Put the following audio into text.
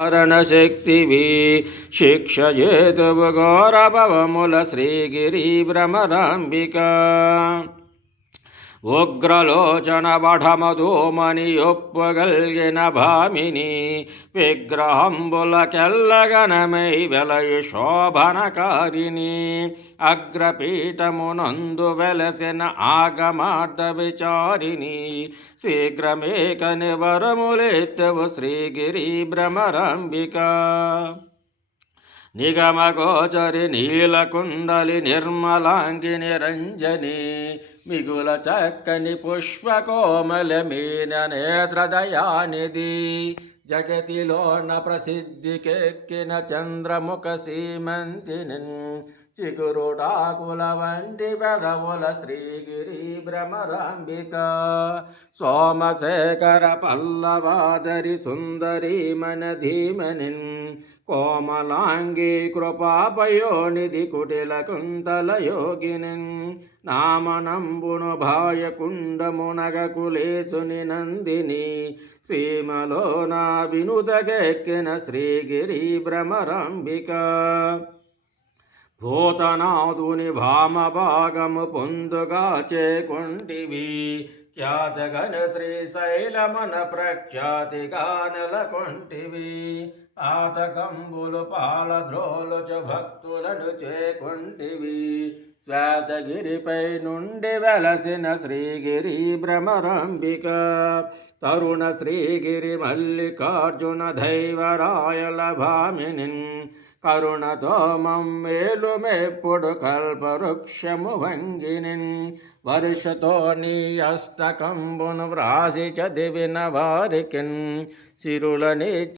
శక్తివి శిక్షయేతువు ఘోరభవముల శ్రీగిరి భ్రమరాంబిక ఉగ్రలోచన బఢమధూమని ఒప్పగల్గిన భామిని విగ్రహంబులకెల్లగనమై వెలయు శోభనకారిణి అగ్రపీఠమునందు వెలసిన ఆగమార్థ విచారిణి శీఘ్రమేక నివరములెత్తవు శ్రీగిరి భ్రమరాంబిక నిగమగోచరి నీలకుండలి నిర్మలాంగి నిరంజని మిగుల చక్కని పుష్పకోమల మీన నేత్రదయానిధి జగతిలోన ప్రసిద్ధికెక్కిన చంద్రముఖ సీమంతిని చిగురుడాకుల వంటి పెదవుల శ్రీగిరి భ్రమరాంబిక సోమశేఖర పల్లవాదరి సుందరి మన ధీమనిన్ కోమలాంగి కృపాపయోనిధి కుటిల కుంతల యోగినిన్ నామనంబును భాయకుండమునగ కులేసుని నందిని సీమలో నా వినుతకెక్కిన శ్రీగిరి భ్రమరాంబిక భూతనాదుని భామభాగము పొందుగా చేకొంటివి ఖ్యాతగన శ్రీశైలమన ప్రఖ్యాతిగా నెలకొంటివి ఆతకంబులు పాలద్రోలుచు భక్తులను చేకొంటివి శ్వేతగిరిపై నుండి వెలసిన శ్రీగిరి భ్రమరాంబిక తరుణ శ్రీగిరి మల్లికార్జున దైవరాయల భామినిన్ కరుణతో మమ్మేలు మెప్పుడు కల్పవృక్షము వంగినిన్ వర్షతో నీ అష్టకంబును వ్రాసి చదివిన వారికిన్ సిరులని